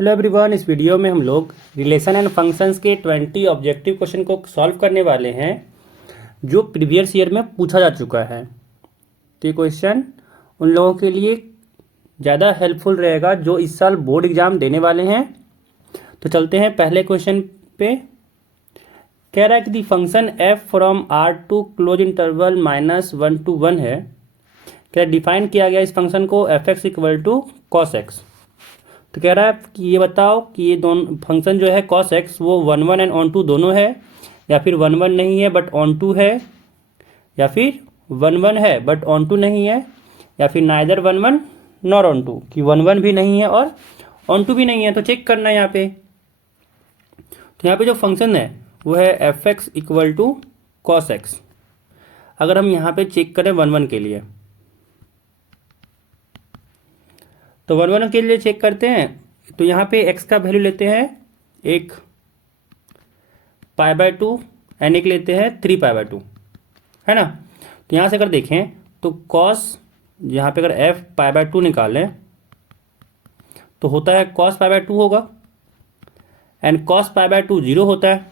Hello everyone, इस video में हम लोग रिलेशन एंड फंक्शंस के 20 ऑब्जेक्टिव क्वेश्चन को सॉल्व करने वाले हैं जो प्रीवियस ईयर में पूछा जा चुका है। तो ये क्वेश्चन उन लोगों के लिए ज़्यादा हेल्पफुल रहेगा जो इस साल बोर्ड एग्जाम देने वाले हैं। तो चलते हैं पहले क्वेश्चन पे। कह रहा है कि the function f from R to close interval -1 to 1 है। क्या डिफाइन किया गया इस फंक्शन को f x equal to cos x. तो कह रहा है कि ये बताओ कि ये दोनों फंक्शन जो है कॉस एक्स वो 1 एंड ऑन टू दोनों है, या फिर 1 नहीं है बट ऑन टू है, या फिर 1 है बट ऑन टू नहीं है, या फिर नाइदर 1 नॉर ऑन टू, कि 1 भी नहीं है और ऑन टू भी नहीं है। तो चेक करना है यहाँ पे। तो यहाँ पे जो फंक्शन है वो है f x equal to cos x. अगर हम यहाँ पे चेक करें 1 के लिए, तो 1 के लिए चेक करते हैं। तो यहाँ पे x का वैल्यू लेते हैं एक π/2 एंड एक लेते हैं 3π/2, है ना। तो यहाँ से अगर देखें तो cos, यहाँ पे अगर f π/2 निकालें तो होता है cos π/2 होगा, एंड cos π/2 0 होता है।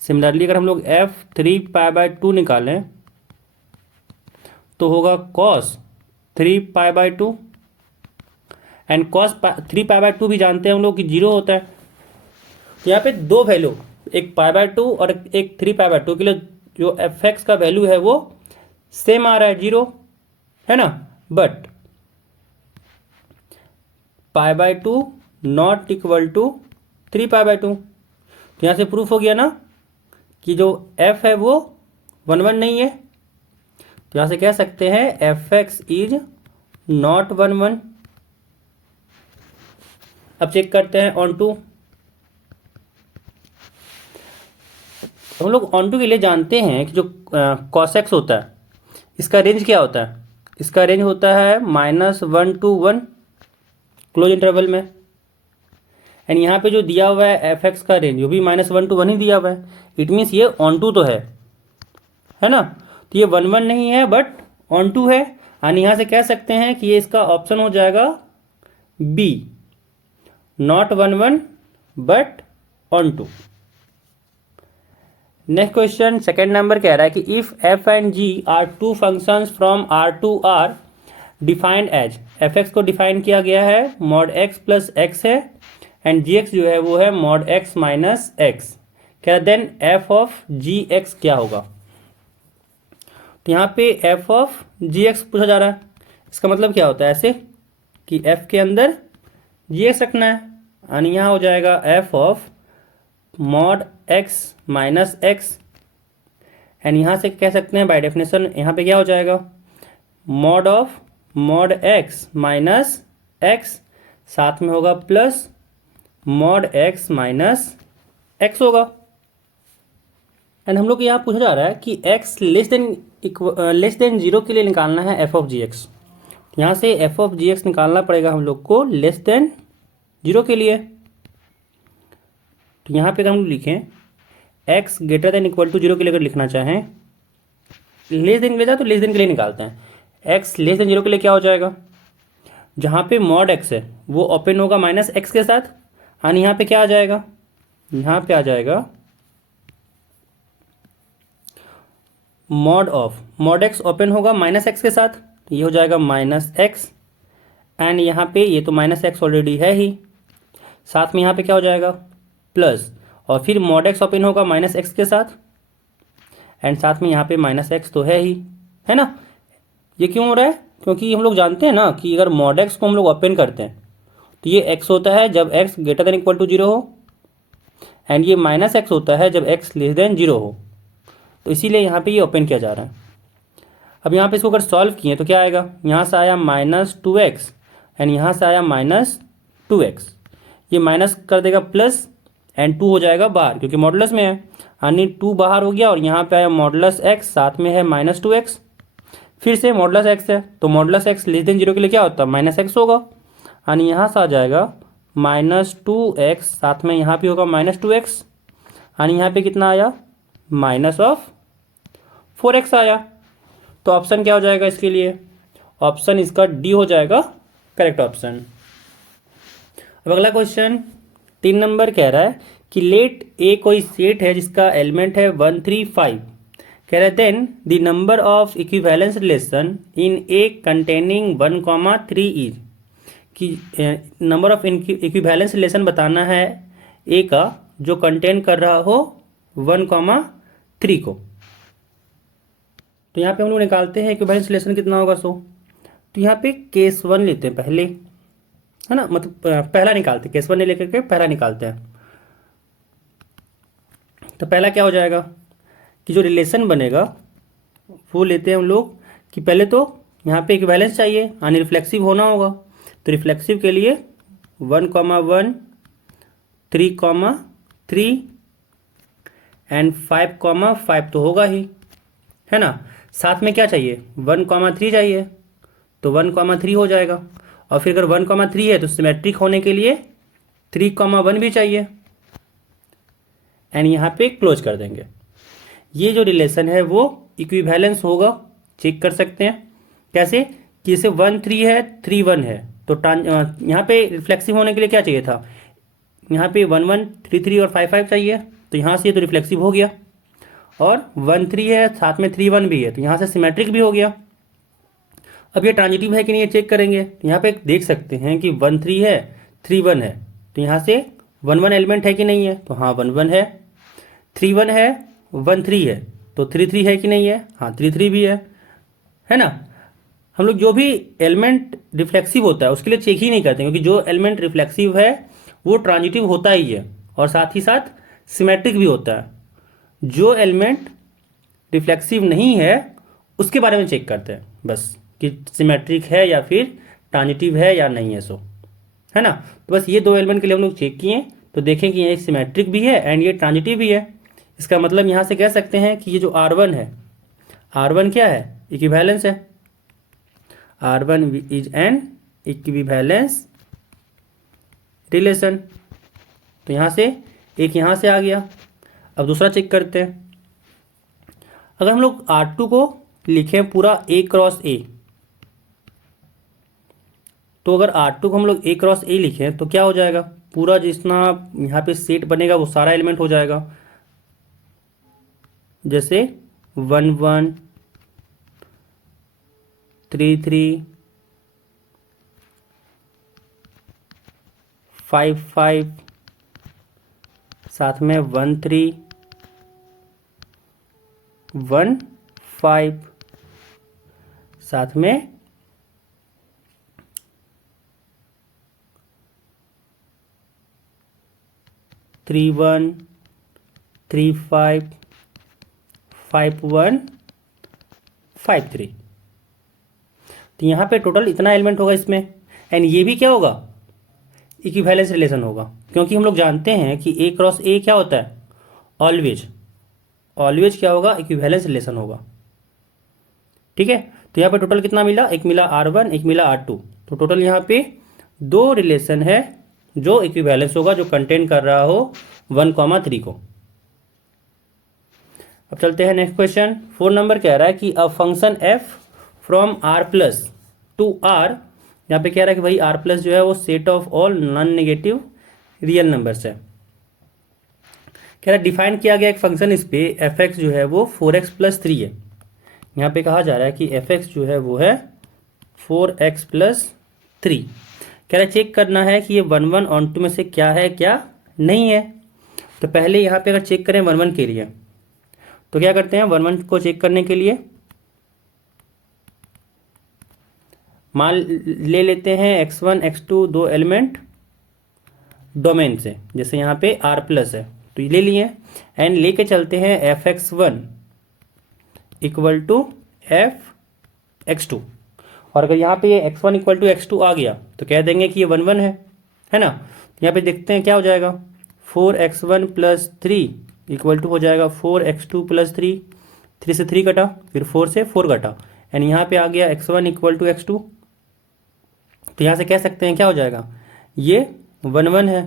सिमिलरली अगर हम लोग f 3π/2 निकालें तो होगा cos 3π/2, एंड cos 3π/2 भी जानते हैं हम लोग कि 0 होता है। तो यहाँ पे दो वैल्यू, एक π/2 और एक 3π/2 के लिए जो एफ एक्स का वैल्यू है वो सेम आ रहा है, 0, है ना। But π/2 not equal to 3π/2। तो यहाँ से प्रूफ हो गया ना कि जो f है वो 1 नहीं है। तो यहाँ से कह सकते हैं एफ एक्स इज नॉट 1। अब चेक करते हैं ऑन टू। हम लोग ऑन टू के लिए जानते हैं कि जो कॉस एक्स होता है इसका रेंज क्या होता है। इसका रेंज होता है -1 to 1 क्लोज इंटरवल में, एंड यहाँ पे जो दिया हुआ है एफ एक्स का रेंज वो भी -1 to 1 ही दिया हुआ है। इट मीन्स ये ऑन टू तो है ना। तो ये 1 नहीं है बट ऑन टू है, एंड यहाँ से कह सकते हैं कि ये इसका ऑप्शन हो जाएगा B, not 1 but onto. Next question second number कह रहा है कि if f and g are two functions from R to R defined as, f x को डिफाइन किया गया है मॉड एक्स प्लस एक्स है, एंड जी एक्स जो है वो है मॉड एक्स माइनस एक्स। क्या then f of g x क्या होगा। तो यहाँ पे एफ ऑफ जी एक्स पूछा जा रहा है। इसका मतलब क्या होता है ऐसे कि एफ के अंदर जी एक्स रखना है, यानी यहाँ हो जाएगा F of mod x minus x, and यहाँ से कह सकते हैं बाय डेफिनेशन यहाँ पे क्या हो जाएगा mod of mod x minus x, साथ में होगा plus mod x minus x होगा। एंड हम लोग यहाँ पूछा जा रहा है कि x लेस देन 0 के लिए निकालना है एफ ऑफ जी एक्स। यहाँ से एफ ऑफ जी एक्स निकालना पड़ेगा हम लोग को लेस देन 0 के लिए। तो यहाँ पे अगर हम लिखें x greater than equal to 0 के लिए अगर लिखना चाहें, लेस देन के लिए जाए तो लेस देन के लिए निकालते हैं। x लेस देन 0 के लिए क्या हो जाएगा, जहाँ पे मॉड x है वो ओपन होगा माइनस एक्स के साथ, यानी यहाँ पे क्या आ जाएगा, यहाँ पे आ जाएगा mod of mod x open होगा माइनस एक्स के साथ, तो ये हो जाएगा माइनस एक्स, एंड यहाँ पे ये तो माइनस एक्स ऑलरेडी है ही, साथ में यहाँ पे क्या हो जाएगा प्लस, और फिर मॉड एक्स ओपन होगा माइनस एक्स के साथ, एंड साथ में यहाँ पे माइनस एक्स तो है ही, है ना। ये क्यों हो रहा है, क्योंकि हम लोग जानते हैं ना कि अगर मॉड एक्स को हम लोग ओपन करते हैं तो ये एक्स होता है जब x greater than equal to 0 हो, एंड ये माइनस एक्स होता है जब एक्स लेस देन 0 हो। तो इसीलिए यहाँ पे ये ओपन किया जा रहा है। अब यहाँ पे इसको अगर सॉल्व किए तो क्या आएगा, यहाँ से आया -2x एंड यहाँ से आया -2x, ये माइनस कर देगा प्लस, एंड 2 हो जाएगा बाहर क्योंकि मॉडुलस में है, यानी 2 बाहर हो गया, और यहाँ पे आया मॉडुलस x, साथ में है -2x, फिर से मॉडुलस x है तो मॉडुलस x लेस देन 0 के लिए क्या होता है -x होगा, यानी यहाँ से आ जाएगा -2x, साथ में यहाँ पे होगा -2x, यानी यहाँ पे कितना आया -4x आया। तो ऑप्शन क्या हो जाएगा इसके लिए, ऑप्शन इसका डी हो जाएगा करेक्ट ऑप्शन। अब अगला क्वेश्चन 3 नंबर कह रहा है कि लेट ए कोई सेट है जिसका एलिमेंट है 1 3 5। कह रहा है then the number of equivalence relation in A containing 1 3 is, कि नंबर ऑफ इक्विवेलेंस रिलेशन बताना है ए का जो कंटेन कर रहा हो 1 3 को। तो यहाँ पे हम लोग निकालते हैं इक्विवेलेंस रिलेशन कितना होगा 100। तो यहाँ पे केस 1 लेते हैं पहले, है ना, मतलब पहला निकालते हैं, केस 1 लेकर के पहला निकालते हैं। तो पहला क्या हो जाएगा कि जो रिलेशन बनेगा वो लेते हैं हम लोग कि पहले तो यहाँ पे इक्विवेलेंस चाहिए यानी रिफ्लेक्सिव होना होगा। तो रिफ्लेक्सिव के लिए 1 1 3 3 एंड 5 5 तो होगा ही, है ना। साथ में क्या चाहिए 1 3 चाहिए, तो 1 3 हो जाएगा। और फिर अगर 1 3 है तो सिमेट्रिक होने के लिए 3 1 भी चाहिए, एंड यहाँ पे क्लोज कर देंगे। ये जो रिलेशन है वो इक्विवेलेंस होगा, चेक कर सकते हैं कैसे कि जैसे 1 3 है 3 1 है, तो यहाँ पे रिफ्लेक्सिव होने के लिए क्या चाहिए था, यहाँ पे 1 1 3 3 और 5 5 चाहिए, तो यहाँ से ये तो रिफ्लेक्सिव हो गया। और 1 3 है साथ में 3 1 भी है, तो यहाँ से सिमेट्रिक भी हो गया। अब ये ट्रांजिटिव है कि नहीं ये चेक करेंगे। तो यहाँ पे देख सकते हैं कि 1 3 है 3 1 है, तो यहाँ से 1 1 एलिमेंट है कि नहीं है, तो हाँ 1 1 है। 3 1 है 1 3 है, तो 3 3 है कि नहीं है, हाँ 3 3 भी है ना। हम लोग जो भी एलिमेंट रिफ्लेक्सिव होता है उसके लिए चेक ही नहीं करते, क्योंकि जो एलिमेंट रिफ्लेक्सिव है वो ट्रांजिटिव होता ही है और साथ ही साथ सिमेट्रिक भी होता है। जो एलिमेंट रिफ्लेक्सिव नहीं है उसके बारे में चेक करते हैं बस, कि सिमेट्रिक है या फिर ट्रांजिटिव है या नहीं है, सो है ना। तो बस ये दो एलिमेंट के लिए हम लोग चेक किए, तो देखें कि ये सिमेट्रिक भी है एंड ये ट्रांजिटिव भी है। इसका मतलब यहाँ से कह सकते हैं कि ये जो R1 है, R1 क्या है, इक्विवेलेंस है। R1 is an equivalence relation. तो यहाँ से एक यहाँ से आ गया। अब दूसरा चेक करते हैं। अगर हम लोग R2 को लिखें पूरा A क्रॉस A, तो अगर R2 को हम लोग A क्रॉस A लिखें तो क्या हो जाएगा, पूरा जितना यहाँ पे सेट बनेगा वो सारा एलिमेंट हो जाएगा। जैसे 1 1 3 3 5 5, साथ में 1 3 1 5, साथ में 3 1 3 5 5 1 5 3। तो यहाँ पे टोटल इतना एलिमेंट होगा इसमें, एंड ये भी क्या होगा, इक्विवेलेंस रिलेशन होगा, क्योंकि हम लोग जानते हैं कि A क्रॉस A क्या होता है, ऑलवेज। ऑलवेज क्या होगा, इक्विवेलेंस रिलेशन होगा, ठीक है। तो यहाँ पे टोटल कितना मिला, एक मिला R1 एक मिला R2, तो टोटल यहाँ पे दो रिलेशन है जो इक्विवेलेंस होगा, जो कंटेन कर रहा हो 1 3 को। अब चलते हैं नेक्स्ट क्वेश्चन। 4 नंबर कह रहा है कि a function f from R plus two R, यहाँ पे कह रहा है कि भाई R प्लस जो है वो set of all non negative real numbers है। कह रहा है डिफाइन किया गया एक फंक्शन इस पे f(x) जो है वो 4x + 3 है। यहाँ पे कहा जा रहा है कि f(x) जो है वो है 4x + 3। कह रहा है चेक करना है कि ये 1 1 और 2 में से क्या है क्या नहीं है। तो पहले यहाँ पे अगर चेक करें 1 1 के लिए, तो क्या करते हैं 1 1 को चेक करने के लिए मान ले लेते हैं x1 x2 दो एलिमेंट डोमेन से, जैसे यहाँ पे R प्लस है तो ये ले लिए, एंड लेके चलते हैं f(x1) = f(x2), और अगर यहाँ पे ये x1 = x2 आ गया तो कह देंगे कि ये 1 1 है ना। यहाँ पे देखते हैं क्या हो जाएगा, 4x1 + 3 = हो जाएगा 4x2 + 3, 3 से 3 कटा, फिर 4 से 4 कटा, एंड यहाँ पे आ गया x1 = x2। तो यहाँ से कह सकते हैं क्या हो जाएगा, ये 1 1 है।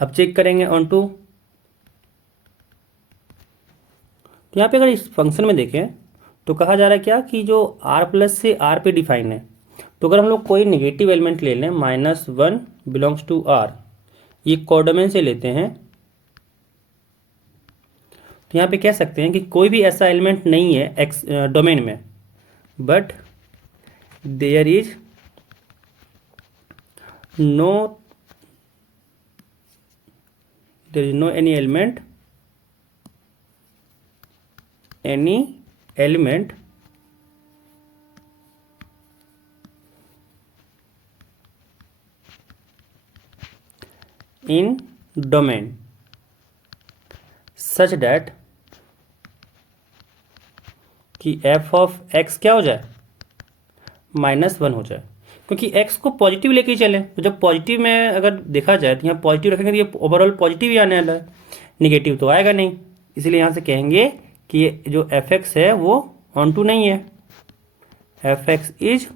अब चेक करेंगे ऑन टू, तो यहाँ पे अगर इस फंक्शन में देखें तो कहा जा रहा है क्या कि जो R प्लस से R पे डिफाइन है, तो अगर हम लोग कोई नेगेटिव एलिमेंट ले लें, -1 बिलोंग्स टू R, ये कोडोमेन से लेते हैं, तो यहाँ पे कह सकते हैं कि कोई भी ऐसा एलिमेंट नहीं है एक्स डोमेन में, but there is no any element in domain such that कि f ऑफ x क्या हो जाए, -1 हो जाए, क्योंकि x को पॉजिटिव लेके ही चलें। तो जब पॉजिटिव में अगर देखा जाए तो यहाँ पॉजिटिव रखेंगे तो ये ओवरऑल पॉजिटिव ही आने वाला है, निगेटिव तो आएगा नहीं। इसलिए यहाँ से कहेंगे कि ये जो fx है वो ऑन टू नहीं है, fx is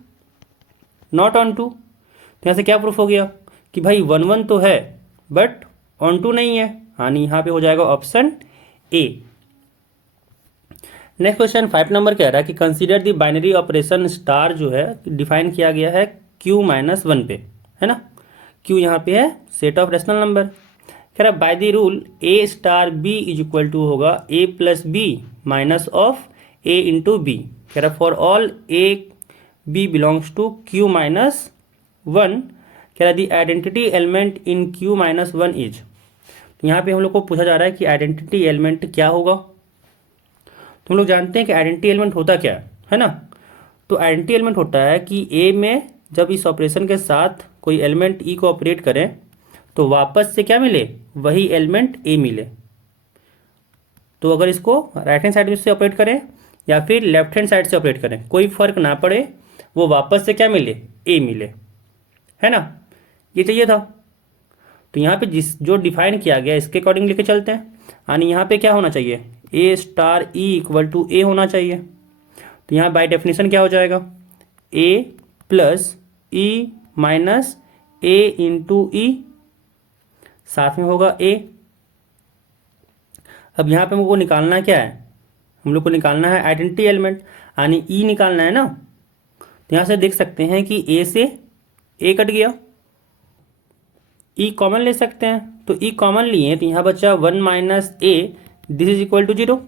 not onto. तो यहाँ से क्या प्रूफ हो गया कि भाई 1 तो है बट ऑन टू नहीं है, यानी यहाँ पे हो जाएगा option A. Next question 5 number कह रहा है कि consider the binary operation star जो है डिफाइन किया गया है q-1 पे, है ना। q यहाँ पे है सेट ऑफ रेशनल नंबर। कह रहा है by the rule a star b is equal to होगा a plus b minus of a into b. कह रहा है for all a b belongs to q-1। कह रहा है the identity element in q-1 is. तो यहाँ पे हम लोग को पूछा जा रहा है कि आइडेंटिटी एलिमेंट क्या होगा। तो हम लोग जानते हैं कि आइडेंटिटी एलिमेंट होता क्या है ना। तो आइडेंटिटी एलिमेंट होता है कि ए में जब इस ऑपरेशन के साथ कोई एलिमेंट ई को ऑपरेट करें तो वापस से क्या मिले, वही एलिमेंट ए मिले। तो अगर इसको राइट हैंड साइड से ऑपरेट करें या फिर लेफ्ट हैंड साइड से ऑपरेट करें, कोई फर्क ना पड़े, वो वापस से क्या मिले, ए मिले, है ना। ये चाहिए था। तो यहाँ पे जो डिफाइन किया गया इसके अकॉर्डिंग लेके चलते हैं, यानी यहाँ पे क्या होना चाहिए, ए स्टार ई इक्वल टू ए होना चाहिए। तो यहाँ बाय डेफिनेशन क्या हो जाएगा, ए प्लस ई माइनस ए इंटू ई, साथ में होगा ए। अब यहाँ पे हमको निकालना क्या है, हम लोग को निकालना है आइडेंटिटी एलिमेंट, यानी ई निकालना है ना। तो यहाँ से देख सकते हैं कि ए से ए कट गया, ई कॉमन ले सकते हैं। तो ई कॉमन लिए तो यहाँ बचा 1 minus a, this is equal to 0।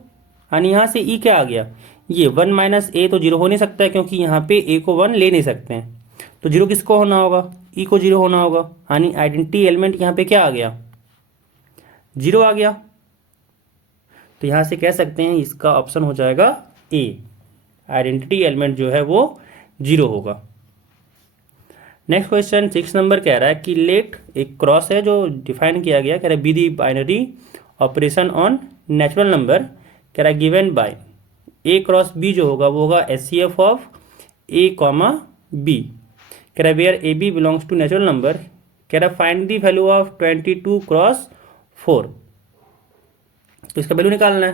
यानी यहाँ से ई क्या आ गया, ये 1 माइनस ए तो 0 हो नहीं सकता है, क्योंकि यहाँ पे ए को 1 ले नहीं सकते हैं। तो 0 किसको होना होगा, ई को 0 होना होगा। यानी आइडेंटिटी एलिमेंट यहाँ पे क्या आ गया, 0 आ गया। तो यहाँ से कह सकते हैं इसका ऑप्शन हो जाएगा ए, आइडेंटिटी एलिमेंट जो है वो 0 होगा। नेक्स्ट क्वेश्चन 6 नंबर कह रहा है कि लेट एक क्रॉस है जो डिफाइन किया गया, कह रहा है be the binary operation on natural number. कह रहा है given by a cross b जो होगा वो होगा HCF of a comma b. कह रहा है where a b belongs to natural number. कह रहा है find the value of 22 cross 4। तो इसका वैल्यू निकालना है,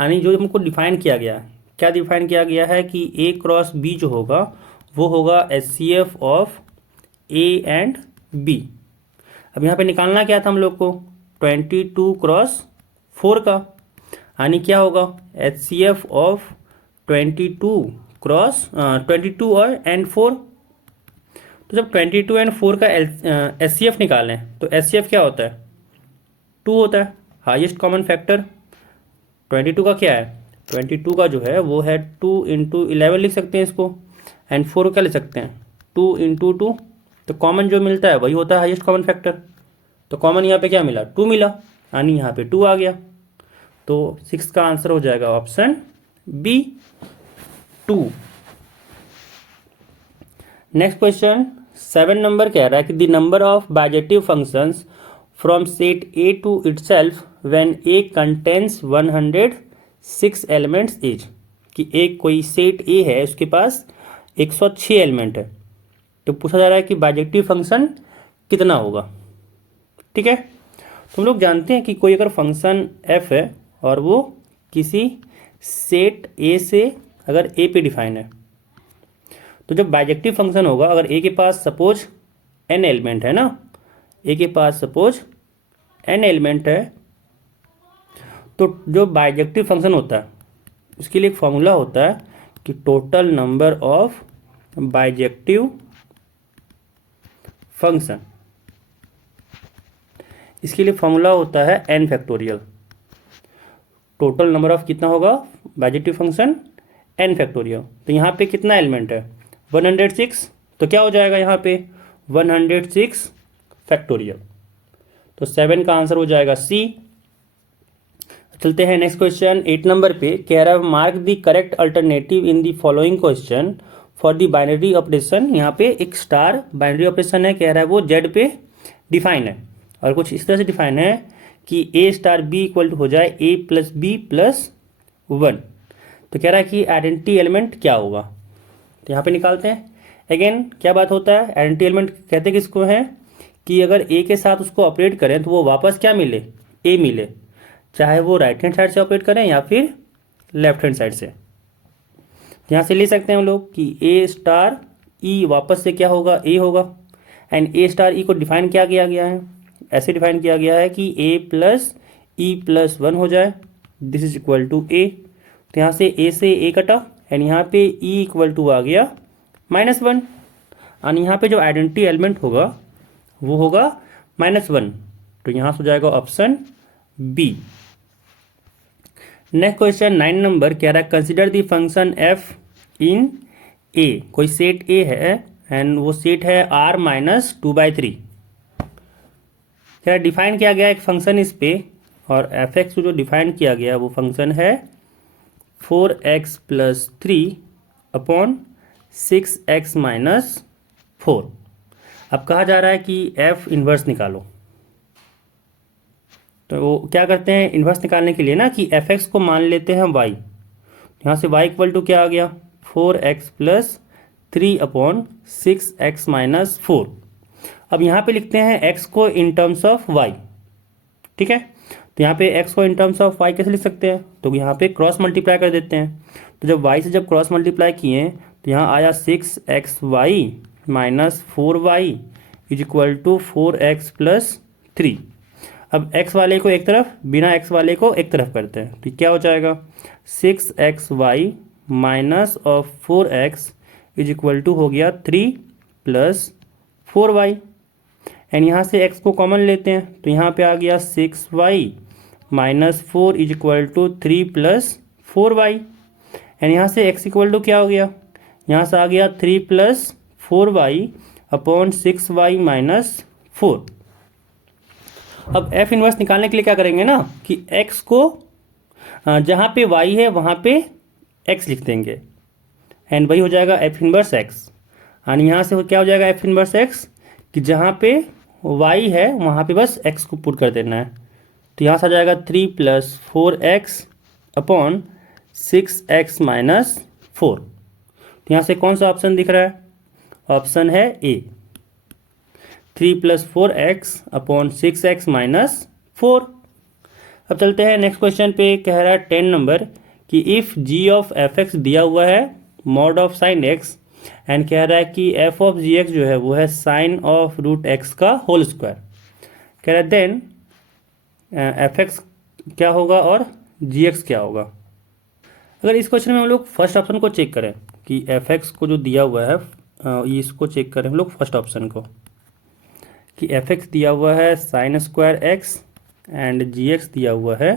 यानी जो हमको डिफाइन किया गया, क्या डिफाइन किया गया है कि ए क्रॉस बी जो होगा वो होगा HCF of a and b. अब यहाँ पे निकालना क्या था हम लोग को, 22 क्रॉस 4 का, यानी क्या होगा एचसीएफ ऑफ 22 क्रॉस 22 और एंड 4। तो जब 22 एंड 4 का एचसीएफ निकालें तो एचसीएफ क्या होता है, 2 होता है, हाईएस्ट कॉमन फैक्टर। 22 का क्या है, 22 का जो है वो है 2 इंटू 11 लिख सकते हैं इसको, एंड 4 क्या ले सकते हैं 2 इंटू 2। तो कॉमन जो मिलता है वही होता है हाईएस्ट कॉमन फैक्टर। तो कॉमन यहाँ पे क्या मिला, 2 मिला, यानी यहाँ पे 2 आ गया। तो 6 का आंसर हो जाएगा option B 2। Next question 7 number कह रहा है कि the number of bijective functions from set A to itself when A contains 106 elements is. कि एक कोई सेट ए है उसके पास 106 एलिमेंट है, तो पूछा जा रहा है कि बाइजेक्टिव फंक्शन कितना होगा। ठीक है, तो हम लोग जानते हैं कि कोई अगर फंक्शन f है और वो किसी सेट a से अगर a पे डिफाइन है, तो जब बाइजेक्टिव फंक्शन होगा, अगर a के पास सपोज n एलिमेंट है ना, a के पास सपोज n एलिमेंट है, तो जो बाइजेक्टिव फंक्शन होता है उसके लिए एक फॉर्मूला होता है कि total number of bijective function. इसके लिए फॉर्मूला होता है n factorial. Total number of कितना होगा बाइजेक्टिव फंक्शन n फैक्टोरियल। तो यहाँ पे कितना एलिमेंट है 106, तो क्या हो जाएगा यहाँ पे 106 फैक्टोरियल। तो 7 का आंसर हो जाएगा C। चलते हैं नेक्स्ट क्वेश्चन 8 नंबर पे। कह रहा है mark the correct alternative in the following question for the binary operation. यहाँ पे एक स्टार बाइनरी ऑपरेशन है, कह रहा है वो जेड पे डिफाइन है और कुछ इस तरह से डिफाइन है कि ए स्टार बी इक्वल टू हो जाए ए प्लस बी प्लस 1। तो कह रहा है कि आइडेंटिटी एलिमेंट क्या होगा, तो यहाँ पे निकालते हैं। अगेन क्या बात होता है, आइडेंटिटी एलिमेंट कहते किसको हैं कि अगर ए के साथ उसको ऑपरेट करें तो वो वापस क्या मिले, ए मिले, चाहे वो राइट हैंड साइड से ऑपरेट करें या फिर लेफ्ट हैंड साइड से। यहाँ से ले सकते हैं हम लोग कि ए स्टार ई वापस से क्या होगा, ए होगा। एंड ए स्टार ई को डिफाइन क्या किया गया है, ऐसे डिफाइन किया गया है कि ए प्लस ई प्लस 1 हो जाए, दिस इज इक्वल टू ए। तो यहाँ से ए से ए कटा एंड यहाँ पे ई इक्वल टू आ गया -1। और यहाँ पे जो आइडेंटिटी एलिमेंट होगा वो होगा -1। तो यहाँ से हो जाएगा option B. Next question 9 number कह रहा है consider the function f in A. कोई सेट ए है एंड वो सेट है R - 2/3। क्या डिफाइन किया गया एक फंक्शन इस पे, और एफ एक्स को जो डिफाइन किया गया वो फंक्शन है 4x + 3 अपॉन 6x - 4। अब कहा जा रहा है कि एफ इन्वर्स निकालो। तो वो क्या करते हैं इन्वर्स निकालने के लिए ना कि एफ एक्स को मान लेते हैं y। यहाँ से y इक्वल टू क्या आ गया 4x + 3 अपॉन 6x - 4। अब यहाँ पे लिखते हैं x को इन टर्म्स ऑफ y, ठीक है। तो यहाँ पे x को इन टर्म्स ऑफ y कैसे लिख सकते हैं, तो यहाँ पे क्रॉस मल्टीप्लाई कर देते हैं। तो जब y से जब क्रॉस मल्टीप्लाई किए तो यहाँ आया 6xy - 4y is equal to 4x + 3। अब x वाले को एक तरफ, बिना x वाले को एक तरफ करते हैं, तो क्या हो जाएगा 6xy minus of 4x is equal to हो गया 3 + 4y। एंड यहाँ से x को कॉमन लेते हैं तो यहाँ पे आ गया 6y - 4 is equal to 3 + 4y। And यहाँ से x इक्वल टू क्या हो गया, यहाँ से आ गया 3 + 4y अपॉन 6y - 4। अब f इन्वर्स निकालने के लिए क्या करेंगे ना कि x को जहाँ पे y है वहाँ पे x लिख देंगे एंड वही हो जाएगा f इन्वर्स x। और यहाँ से क्या हो जाएगा f इन्वर्स x कि जहाँ पे y है वहाँ पे बस x को पुट कर देना है। तो यहाँ से आ जाएगा 3 + 4x अपॉन 6x - 4। तो यहाँ से कौन सा ऑप्शन दिख रहा है, ऑप्शन है ए 3 + 4x अपॉन 6x - 4। अब चलते हैं नेक्स्ट क्वेश्चन पे। कह रहा है 10 नंबर कि if g of f x दिया हुआ है mod of sine x and कह रहा है कि f ऑफ जी एक्स जो है वो है साइन ऑफ √x का होल स्क्वायर। कह रहा है देन एफ एक्स क्या होगा और जी एक्स क्या होगा। अगर इस क्वेश्चन में हम लोग फर्स्ट ऑप्शन को चेक करें कि एफ एक्स को जो दिया हुआ है इसको चेक करें हम लोग फर्स्ट ऑप्शन को कि एफ एक्स दिया हुआ है sine square x and g x दिया हुआ है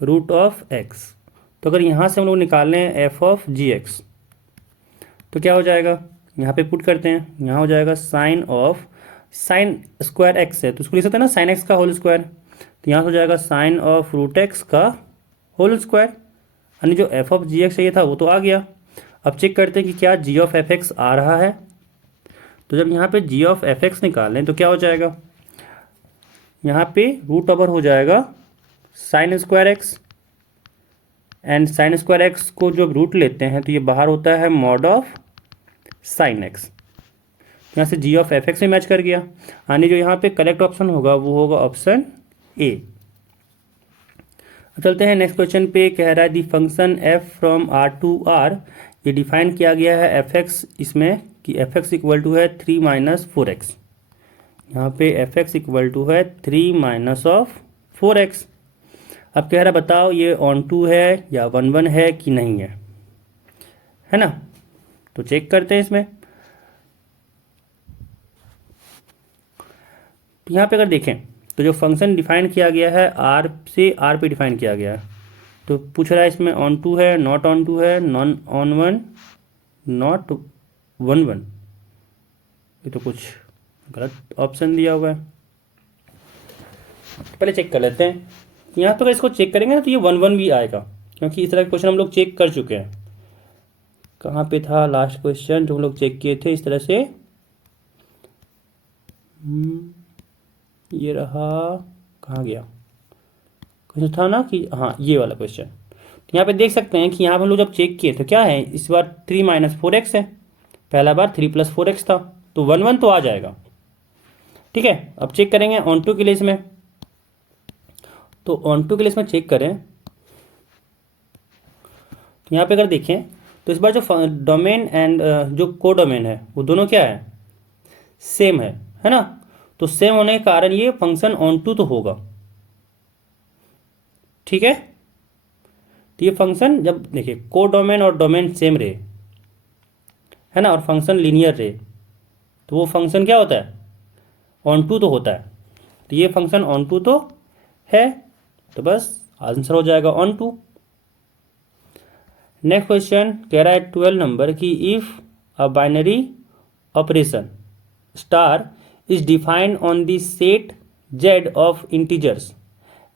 √x। तो अगर यहाँ से हम लोग निकालें एफ ऑफ जी एक्स तो क्या हो जाएगा, यहाँ पे पुट करते हैं, यहाँ हो जाएगा sine of sine square x है तो उसको लिख सकते हैं ना साइन x का होल स्क्वायर। तो यहाँ हो जाएगा साइन ऑफ √x का होल स्क्वायर। यानी जो एफ ऑफ जी एक्स चाहिए था वो तो आ गया। अब चेक करते हैं कि क्या जी ऑफ एफ एक्स आ रहा है। तो जब यहाँ पे जी ऑफ एफ एक्स निकालें तो क्या हो जाएगा, यहाँ पे √ओवर हो जाएगा sign square x and sign square x को जब रूट लेते हैं तो ये बाहर होता है मॉड ऑफ साइन x। यहाँ से जी ऑफ एफ एक्स में मैच कर गया। यानी जो यहाँ पे करेक्ट ऑप्शन होगा वो होगा ऑप्शन ए। चलते हैं नेक्स्ट क्वेश्चन पे। कह रहा है दी function f from R to R। ये डिफाइन किया गया है एफ एक्स इसमें कि एफ एक्स इक्वल टू है 3 - 4x। यहाँ पे एफ एक्स इक्वल टू है 3 - 4x। अब कह रहा बताओ ये ऑन टू है या 1 1 है कि नहीं है ना। तो चेक करते हैं इसमें। तो यहाँ पे अगर देखें तो जो फंक्शन डिफाइन किया गया है आर से आर पे डिफाइन किया गया है, तो पूछ रहा है इसमें ऑन टू है, नॉट ऑन टू है, non on one, not one one. ये तो कुछ गलत ऑप्शन दिया हुआ है। पहले चेक कर लेते हैं। यहाँ तो अगर इसको चेक करेंगे ना तो ये वन वन भी आएगा, क्योंकि इस तरह के क्वेश्चन हम लोग चेक कर चुके हैं। कहाँ पे था लास्ट क्वेश्चन जो हम लोग चेक किए थे इस तरह से? ये रहा, कहाँ गया क्वेश्चन था ना कि हाँ ये वाला क्वेश्चन। तो यहाँ पे देख सकते हैं कि यहाँ पर हम लोग जब चेक किए तो क्या है, इस बार 3 - 4x है, पहला बार 3 + 4x था, तो 1 1 तो आ जाएगा। ठीक है, अब चेक करेंगे ऑन टू के लिए इसमें। तो ऑन टू के लिए इसमें चेक करें तो यहाँ पे अगर देखें तो इस बार जो डोमेन एंड जो को डोमेन है वो दोनों क्या है, सेम है ना। तो सेम होने के कारण ये फंक्शन ऑन टू तो होगा। ठीक है, तो ये फंक्शन जब देखिए को डोमेन और डोमेन सेम रहे है ना, और फंक्शन लीनियर रहे, तो वो फंक्शन क्या होता है, ऑन टू तो होता है। तो ये फंक्शन ऑन टू तो है, तो बस आंसर हो जाएगा ऑन टू। नेक्स्ट क्वेश्चन कह रहा है 12 नंबर की if a binary operation star is defined on the set Z of integers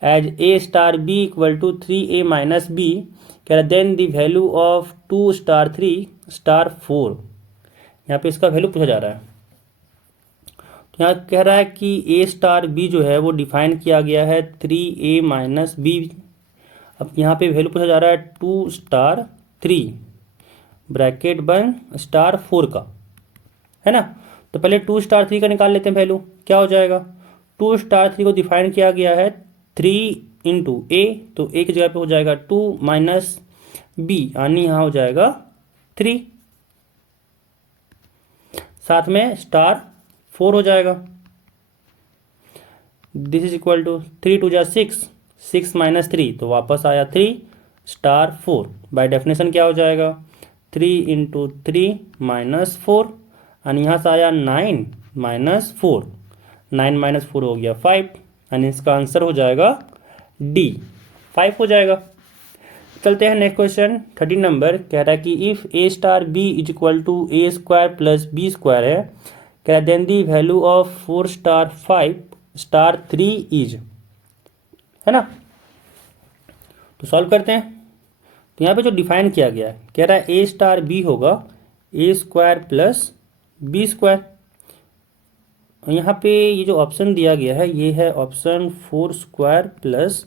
as a star b = 3a - b, कह रहा है then the value of 2 star 3 star 4। यहाँ पे इसका वैल्यू पूछा जा रहा है। तो यहाँ कह रहा है कि a स्टार b जो है वो डिफाइन किया गया है 3a - b। अब यहाँ पे वैल्यू पूछा जा रहा है 2 स्टार 3 ब्रैकेट बन स्टार 4 का, है ना। तो पहले 2 स्टार 3 का निकाल लेते हैं वैल्यू, क्या हो जाएगा। 2 स्टार 3 को डिफाइन किया गया है 3 × a, तो a की जगह पे हो जाएगा 2 - b, यानी यहाँ हो जाएगा 3, साथ में स्टार 4 हो जाएगा। दिस इज इक्वल टू 3 × 2 = 6, 6 - 3 तो वापस आया 3 स्टार 4। बाय डेफिनेशन क्या हो जाएगा, 3 × 3 - 4, यानी यहाँ से आया 9 - 4, 9 - 4 हो गया 5, यानी इसका आंसर हो जाएगा डी, 5 हो जाएगा। चलते हैं नेक्स्ट क्वेश्चन 13 नंबर, कह रहा है कि if a star b = a² + b² है, कह रहा है then the value of 4 star 5 star 3 is, है ना। तो सॉल्व करते हैं। तो यहाँ पे जो डिफाइन किया गया है कह रहा है a स्टार b होगा a² + b²। यहाँ पे ये जो ऑप्शन दिया गया है ये है ऑप्शन 4² +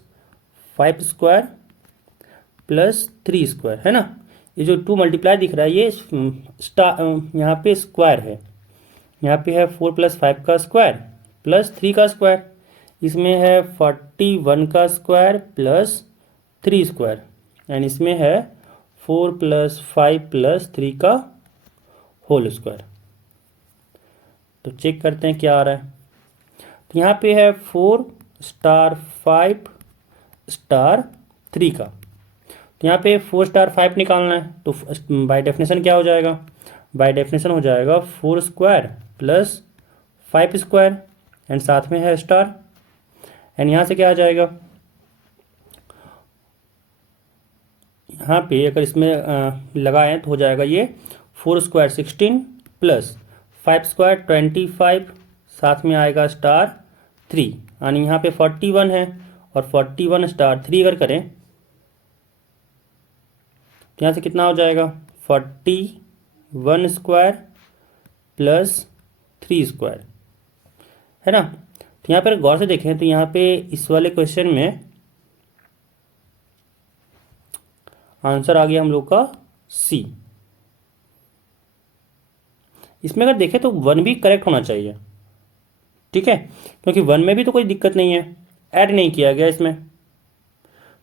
5² + 3², है ना। ये जो 2 मल्टीप्लाई दिख रहा है ये स्टार यहाँ पे स्क्वायर है, यहाँ पे है 4 + 5 का स्क्वायर प्लस 3 का स्क्वायर, इसमें है 41 का स्क्वायर प्लस 3², एंड इसमें है 4 + 5 + 3 का होल स्क्वायर। तो चेक करते हैं क्या आ रहा है। तो यहाँ पे है 4 स्टार 5 स्टार 3 का, तो यहाँ पे 4 स्टार 5 निकालना है, तो बाय डेफिनेशन क्या हो जाएगा, बाय डेफिनेशन हो जाएगा 4² + 5², एंड साथ में है स्टार, एंड यहाँ से क्या आ जाएगा, यहाँ पे अगर इसमें लगाएं तो हो जाएगा ये 4² 16 + 5² 25, साथ में आएगा स्टार 3, यानी यहाँ पे 41 है, और 41 स्टार 3 अगर करें तो यहाँ से कितना हो जाएगा 41² + 3², है ना। तो यहाँ पर गौर से देखें तो यहाँ पे इस वाले क्वेश्चन में आंसर आ गया हम लोग का सी। इसमें अगर देखें तो 1 भी करेक्ट होना चाहिए, ठीक है, क्योंकि 1 में भी तो कोई दिक्कत नहीं है, ऐड नहीं किया गया इसमें,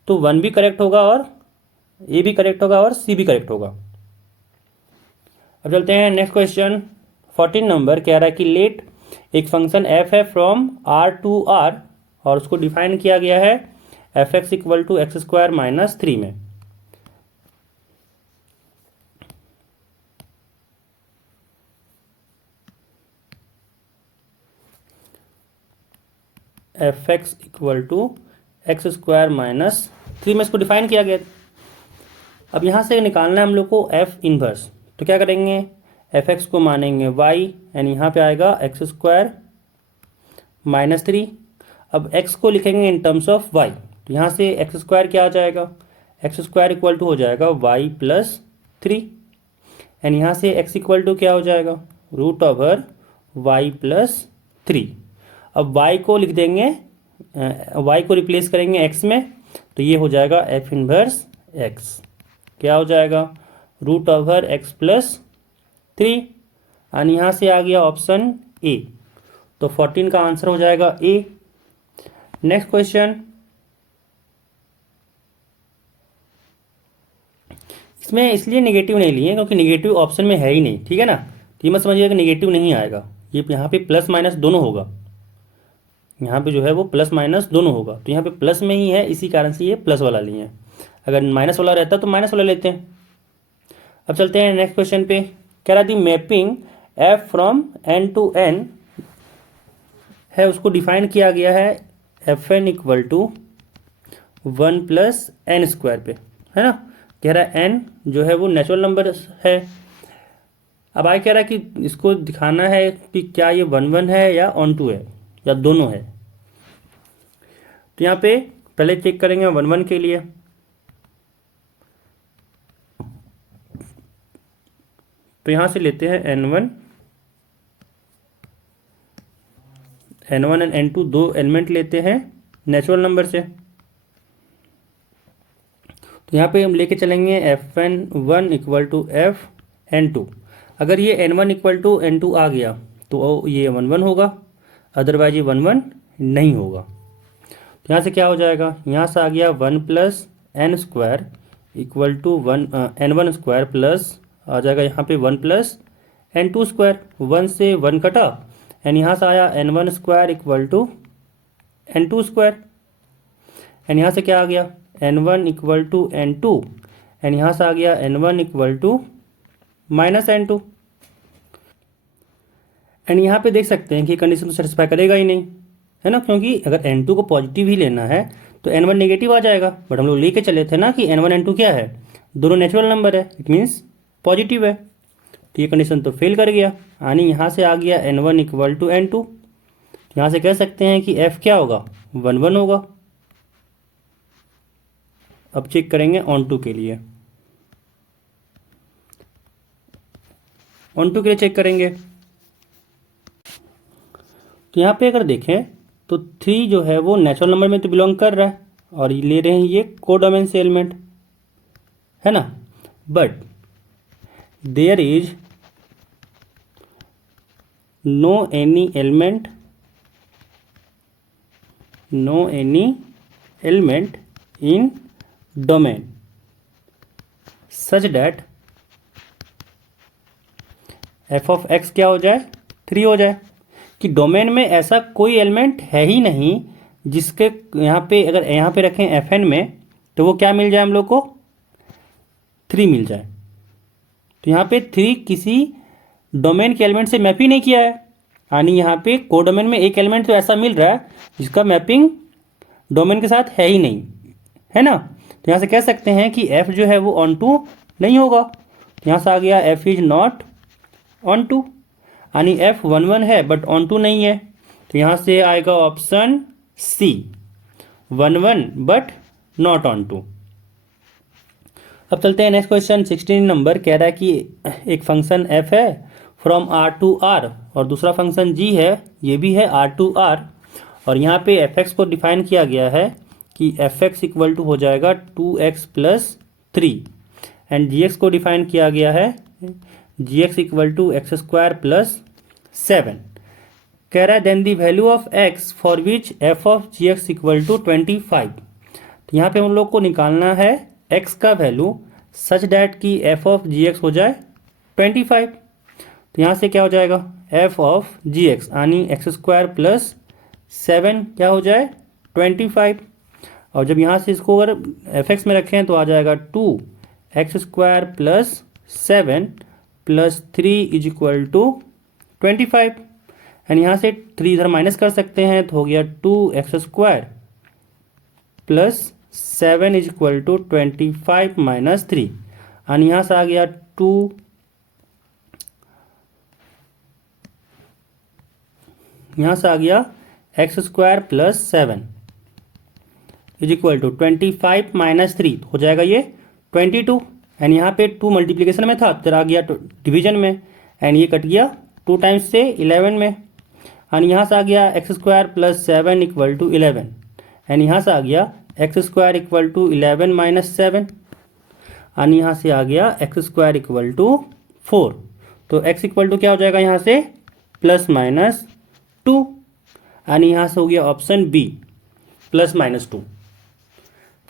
तो 1 भी करेक्ट होगा और ए भी करेक्ट होगा और सी भी करेक्ट होगा। अब चलते हैं नेक्स्ट क्वेश्चन 14 नंबर, कह रहा है कि लेट एक फंक्शन f है फ्रॉम r to r, और उसको डिफाइन किया गया है f(x) = x² - 3 में। F x equal to x square minus 3 में इसको डिफाइन किया गया। अब यहाँ से निकालना है हम लोग को एफ इनवर्स, तो क्या करेंगे, एफ एक्स को मानेंगे वाई एंड यहाँ पे आएगा एक्स स्क्वायर माइनस 3। अब एक्स को लिखेंगे इन टर्म्स ऑफ वाई, तो यहाँ से एक्स स्क्वायर क्या आ जाएगा, एक्स स्क्वायर इक्वल टू हो जाएगा वाई प्लस 3 एंड यहाँ से एक्स इक्वल टू क्या हो जाएगा, रूट ओवर वाई प्लस 3। अब वाई को लिख देंगे, वाई को रिप्लेस करेंगे एक्स में, तो ये हो जाएगा एफ इनवर्स एक्स, क्या हो जाएगा, root over x plus 3 and यहाँ से आ गया ऑप्शन ए, तो 14 का आंसर हो जाएगा ए। नेक्स्ट क्वेश्चन, इसमें इसलिए नेगेटिव नहीं लिए क्योंकि नेगेटिव ऑप्शन में है ही नहीं, ठीक है ना, तो ये मत समझिएगा कि नेगेटिव नहीं आएगा, ये यहाँ पे प्लस माइनस दोनों होगा, यहाँ पे जो है वो प्लस माइनस दोनों होगा, तो यहाँ पे प्लस में ही है, इसी कारण से ये प्लस वाला लिए हैं। अगर माइनस वाला रहता तो माइनस वाला लेते हैं। अब चलते हैं नेक्स्ट क्वेश्चन पे, कह रहा थी mapping f from N to N है, उसको डिफाइन किया गया है f n equal to 1 plus n square पे, है ना, कह रहा है एन जो है वो नेचुरल नंबर है। अब आगे कह रहा है कि इसको दिखाना है कि क्या ये 1 है या ऑन टू है या दोनों है, तो यहाँ पे पहले चेक करेंगे 1 के लिए, तो यहाँ से लेते हैं n1 एंड n2, दो एलिमेंट लेते हैं नेचुरल नंबर से, तो यहाँ पे हम लेके चलेंगे fn1 इक्वल टू fn2। अगर ये n1 इक्वल टू n2 आ गया तो ये 1 होगा, अदरवाइज ये 1 नहीं होगा। तो यहाँ से क्या हो जाएगा, यहाँ से आ गया 1 plus n square equal to n1 square plus आ जाएगा यहाँ पे 1 प्लस n2 स्क्वायर, 1 से 1 कटा एंड यहाँ से आया n1 square equal to n2 square and यहाँ से क्या आ गया n1 equal to n2 and यहाँ से आ गया n1 equal to minus n2 and यहाँ पे देख सकते हैं कि कंडीशन तो सेटिस्फाई करेगा ही नहीं, है ना, क्योंकि अगर n2 को पॉजिटिव ही लेना है तो n1 नेगेटिव आ जाएगा, बट हम लोग लेके चले थे ना कि n1 n2 क्या है, दोनों नेचुरल नंबर है, इट मीन्स पॉजिटिव है, तो ये कंडीशन तो फेल कर गया। यानी यहाँ से आ गया n1 इक्वल टू n2, यहाँ से कह सकते हैं कि f क्या होगा, 1 होगा। अब चेक करेंगे ऑन टू के लिए, ऑन टू के लिए चेक करेंगे, तो यहाँ पे अगर देखें तो 3 जो है वो नेचुरल नंबर में तो बिलोंग कर रहा है और ये ले रहे हैं ये कोडोमेन से एलिमेंट, है ना, but there is no any element in domain such that f of x क्या हो जाए, 3 हो जाए, कि डोमेन में ऐसा कोई एलिमेंट है ही नहीं जिसके यहाँ पे अगर यहाँ पे रखें एफ एन में तो वो क्या मिल जाए हम लोग को, 3 मिल जाए। तो यहाँ पे 3 किसी डोमेन के एलिमेंट से मैप ही नहीं किया है, यानी यहाँ पे कोडोमेन में एक एलिमेंट तो ऐसा मिल रहा है जिसका मैपिंग डोमेन के साथ है ही नहीं, है ना, तो यहाँ से कह सकते हैं कि f जो है वो ऑन टू नहीं होगा, तो यहाँ से आ गया f is not onto, यानी f 1 है बट ऑन टू नहीं है, तो यहाँ से आएगा option C 1 but not onto. अब चलते हैं नेक्स्ट क्वेश्चन 16 नंबर, कह रहा है कि एक फंक्शन f है फ्रॉम r टू r और दूसरा फंक्शन g है, ये भी है r टू r, और यहाँ पे f(x) को डिफाइन किया गया है कि f(x) इक्वल टू हो जाएगा 2x प्लस 3 एंड gx को डिफाइन किया गया है gx equal to x square plus 7। कह रहा है then the value of x for which f of gx equal to 25। तो यहाँ पे हम लोग को निकालना है x का वैल्यू सच डैट कि f ऑफ gx हो जाए 25। तो यहाँ से क्या हो जाएगा f ऑफ gx यानी एक्स स्क्वायर प्लस 7 क्या हो जाए 25, और जब यहाँ से इसको अगर f(x) में रखें तो आ जाएगा 2x square plus 7 plus 3 is equal to 25 and यहाँ से 3 इधर माइनस कर सकते हैं, तो हो गया 2x² plus 7 is equal to 25 minus 3। And यहाँ से आ गया 2, यहाँ से आ गया x² plus 7 is equal to 25 minus 3, हो जाएगा ये 22। एंड यहाँ पे 2 मल्टीप्लीकेशन में था, तो आ गया डिवीजन में, एंड ये कट गया 2 टाइम्स से 11 में। एंड यहाँ से आ गया x² plus 7 equal to 11, and यहाँ से आ गया x² equal to 11 minus 7, and यहाँ से आ गया x² इक्वल टू 4। तो x इक्वल टू क्या हो जाएगा यहाँ से प्लस माइनस 2, एंड यहाँ से हो गया ऑप्शन बी प्लस माइनस 2।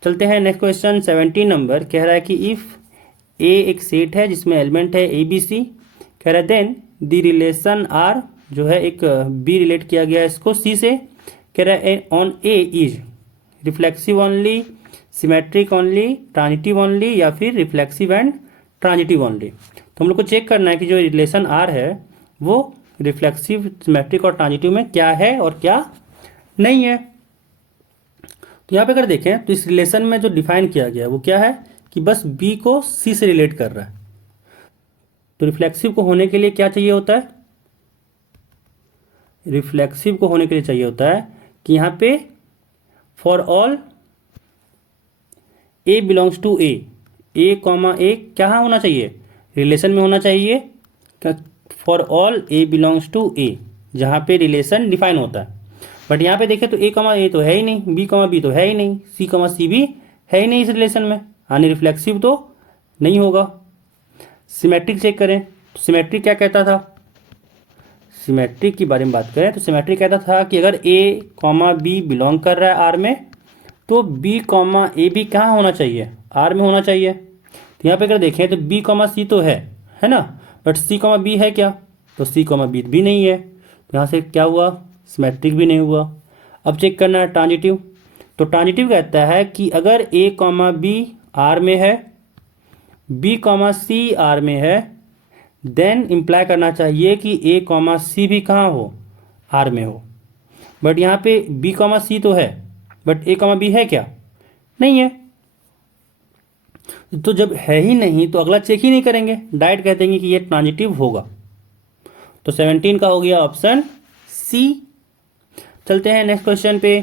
चलते हैं नेक्स्ट क्वेश्चन 17 नंबर। कह रहा है कि इफ़ ए एक सेट है जिसमें एलिमेंट है ए बी सी, कह रहा है देन द रिलेशन आर, जो है एक बी रिलेट किया गया है इसको सी से, कह रहा है on A is reflexive only, symmetric only, transitive only, या फिर रिफ्लेक्सिव एंड ट्रांजिटिव ओनली। तो हम लोग को चेक करना है कि जो रिलेशन आर है वो रिफ्लेक्सिव, सिमेट्रिक और ट्रांजिटिव में क्या है और क्या नहीं है। तो यहाँ पे अगर देखें तो इस रिलेशन में जो डिफाइन किया गया है वो क्या है कि बस बी को सी से रिलेट कर रहा है। तो रिफ्लेक्सिव को होने के लिए क्या चाहिए होता है, रिफ्लेक्सिव को होने के लिए चाहिए होता है कि यहाँ पे for all A belongs to A comma A क्या होना चाहिए, रिलेशन में होना चाहिए। For all A belongs to A, जहाँ पे रिलेशन डिफाइन होता है। बट यहाँ पे देखें तो ए कॉमा ए तो है ही नहीं, बी कॉमा बी तो है ही नहीं, सी कॉमा सी भी है ही नहीं इस रिलेशन में, यानी रिफ्लेक्सिव तो नहीं होगा। सिमेट्रिक चेक करें तो सिमेट्रिक क्या कहता था, सिमेट्रिक की बारे में बात करें तो सिमेट्रिक कहता था कि अगर ए कॉमा बी बिलोंग कर रहा है आर में, तो बी कॉमा ए भी कहाँ होना चाहिए, आर में होना चाहिए। तो यहाँ पे अगर देखें तो बी कॉमा सी तो है ना, बट सी कॉमा बी है क्या, तो सी कॉमा बी भी नहीं है। तो यहाँ से क्या हुआ, सिमेट्रिक भी नहीं हुआ। अब चेक करना है ट्रांजिटिव। तो ट्रांजिटिव कहता है कि अगर ए कॉमा बी आर में है, बी कॉमा सी आर में है, देन इम्प्लाई करना चाहिए कि ए कॉमा सी भी कहाँ हो, आर में हो। बट यहाँ पे बी कॉमा सी तो है, बट ए कॉमा बी है क्या, नहीं है। तो जब है ही नहीं तो अगला चेक ही नहीं करेंगे, डायरेक्ट कह देंगे कि ये ट्रांजिटिव होगा। तो 17 का हो गया ऑप्शन सी। चलते हैं नेक्स्ट क्वेश्चन पे।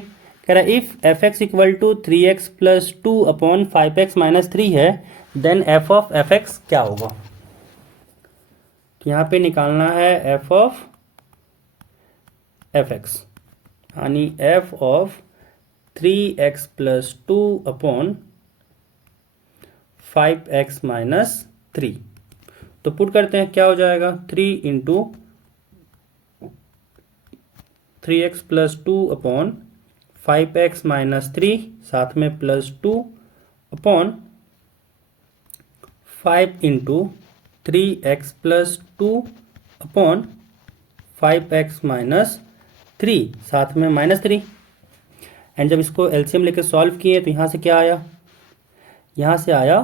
कह रहा है if f x equal to 3x plus 2 upon 5x minus 3 है, then f of f x क्या होगा। तो यहाँ पे निकालना है एफ ऑफ एफ एक्स, यानी f of 3x plus 2 upon 5x minus 3। तो पुट करते हैं, क्या हो जाएगा 3 into 3x plus 2 upon 5x minus 3, साथ में plus 2 upon 5 into 3x plus 2 upon 5x minus 3, साथ में माइनस 3। एंड जब इसको एलसीएम लेके सॉल्व किए तो यहाँ से क्या आया, यहाँ से आया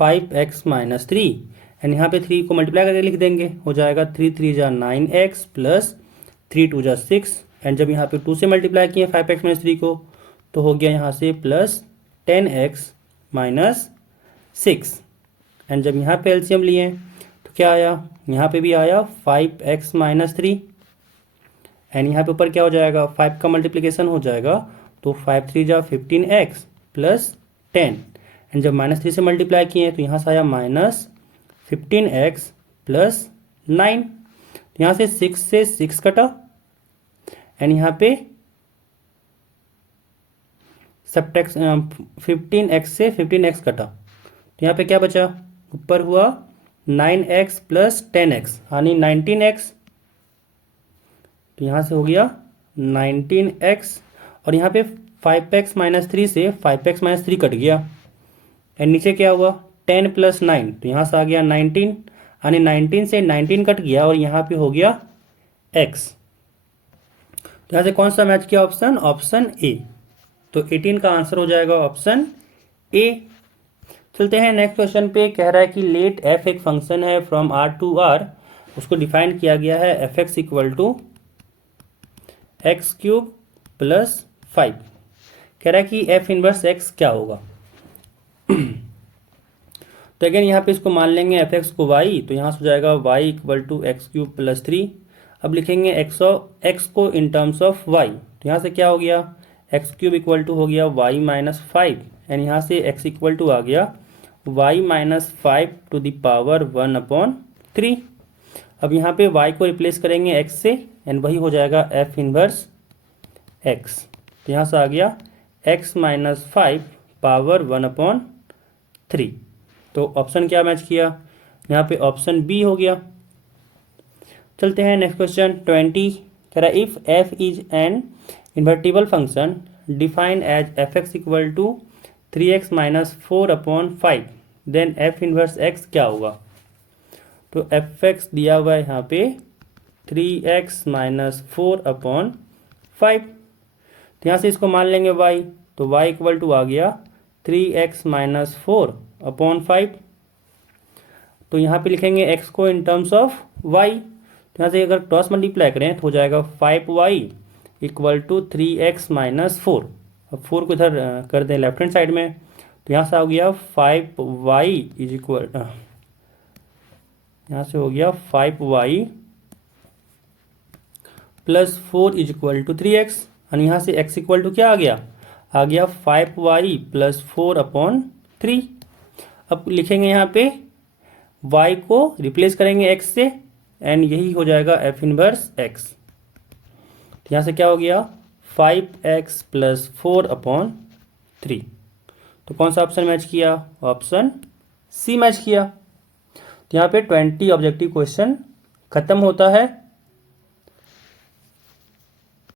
5x माइनस 3, एंड यहाँ पे 3 को मल्टीप्लाई करके लिख देंगे, हो जाएगा 3 3 जा 9x प्लस 3 2 जा 6। एंड जब यहाँ पे 2 से मल्टीप्लाई किए 5x माइनस 3 को, तो हो गया यहाँ से प्लस 10x माइनस 6। एंड जब यहाँ पे एलसीएम लिए तो क्या आया, यहाँ पे भी आया 5x माइनस 3, एंड यहाँ पे ऊपर क्या हो जाएगा, 5 का मल्टीप्लिकेशन हो जाएगा, तो 5 3 जा 15x प्लस 10। एंड जब माइनस 3 से मल्टीप्लाई किए तो यहाँ से आया माइनस 15x प्लस 9। तो यहाँ से 6 से 6 कटा, एंड यहाँ पे सब्ट्रैक्ट 15x से 15x कटा, तो यहाँ पे क्या बचा, ऊपर हुआ 9x प्लस 10x यानी 19x। तो यहाँ से हो गया 19x, और यहाँ पे 5x माइनस 3 से 5x माइनस 3 कट गया, एंड नीचे क्या हुआ 10 प्लस 9, तो यहाँ से आ गया 19, यानी 19 से 19 कट गया, और यहाँ पे हो गया x। तो यहाँ से कौन सा मैच किया ऑप्शन, ऑप्शन ए। तो 18 का आंसर हो जाएगा ऑप्शन ए। चलते हैं नेक्स्ट क्वेश्चन पे। कह रहा है कि लेट एफ एक फंक्शन है फ्रॉम आर टू आर, उसको डिफाइन किया गया है f x equal to x cube plus 5। कह रहा है कि एफ इनवर्स एक्स क्या होगा। तो अगेन यहाँ पे इसको मान लेंगे एफ एक्स को वाई, तो यहाँ से हो जाएगा y equal to x cube plus 3। अब लिखेंगे एक्स को इन टर्म्स ऑफ वाई, तो यहाँ से क्या हो गया, एक्स क्यूब इक्वल टू हो गया वाई माइनस 5, एंड यहाँ से एक्स इक्वल टू आ गया y minus 5 to the power 1/3। अब यहाँ पे y को रिप्लेस करेंगे x से, एंड वही हो जाएगा f इनवर्स x। तो यहाँ से आ गया x माइनस 5 पावर 1/3। तो ऑप्शन क्या मैच किया, यहाँ पे ऑप्शन बी हो गया। चलते हैं नेक्स्ट क्वेश्चन 20। कह रहा है if f is an invertible function defined as f x equal to 3x minus 4/5, then f inverse x क्या होगा। तो एफ एक्स दिया हुआ है यहाँ पे 3x माइनस 4/5। तो यहाँ से इसको मान लेंगे y, तो y इक्वल टू आ गया 3x माइनस 4/5। तो यहाँ पे लिखेंगे x को इन टर्म्स ऑफ y, तो यहाँ से अगर क्रॉस मल्टीप्लाई करें तो हो जाएगा 5y equal to 3x minus 4। अब 4 को इधर कर दें लेफ्ट हैंड साइड में, तो यहाँ से हो गया 5y इज इक्वल, यहाँ से हो गया 5y plus 4 is equal to 3x, और यहाँ से x इक्वल टू क्या आ गया 5y प्लस 4/3। अब लिखेंगे यहाँ पे y को रिप्लेस करेंगे x से, एंड यही हो जाएगा f इनवर्स x। तो यहाँ से क्या हो गया 5x प्लस 4/3। तो कौन सा ऑप्शन मैच किया, ऑप्शन सी मैच किया। तो यहाँ पे 20 ऑब्जेक्टिव क्वेश्चन खत्म होता है।